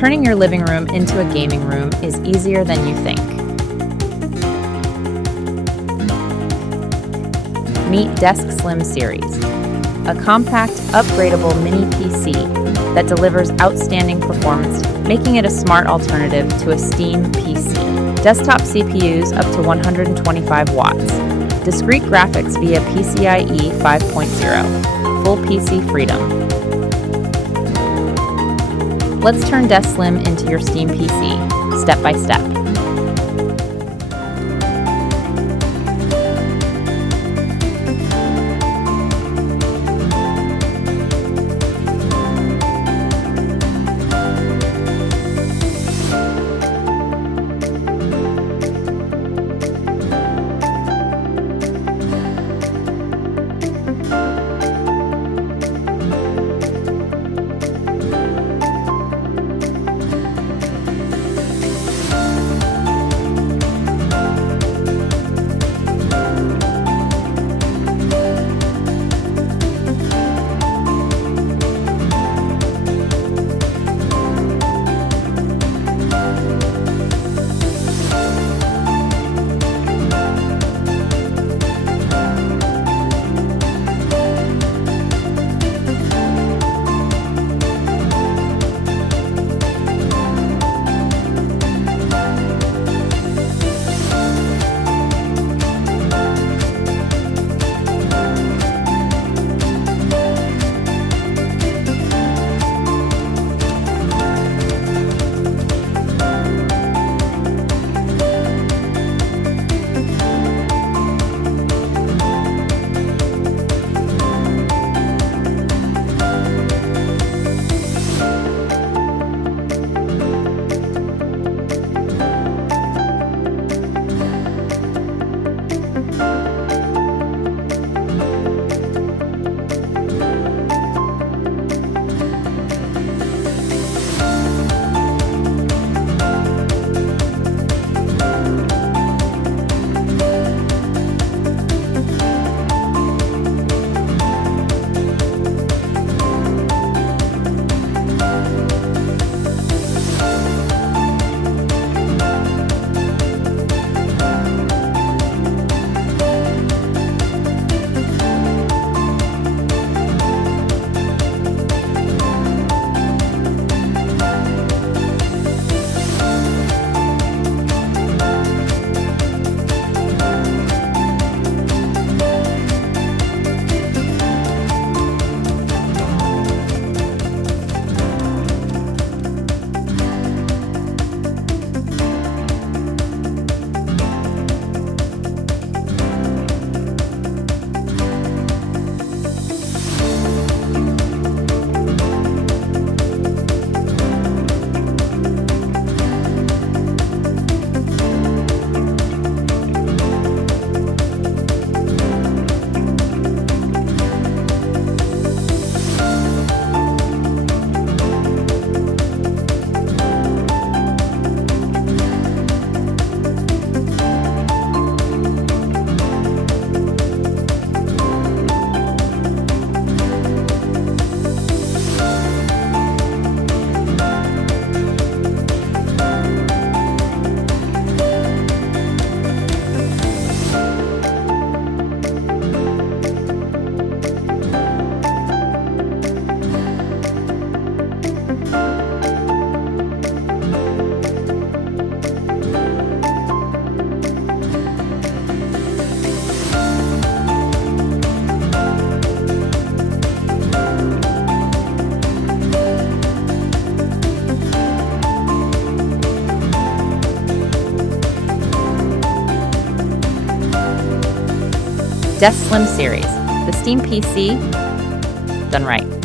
Turning your living room into a gaming room is easier than you think. Meet DeskSlim Series, a compact, upgradable mini PC that delivers outstanding performance, making it a smart alternative to a Steam PC. Desktop CPUs up to 125 watts. Discrete graphics via PCIe 5.0. Full PC freedom. Let's turn DeskSlim into your Steam PC, step by step. DeskSlim Series, the Steam PC done right.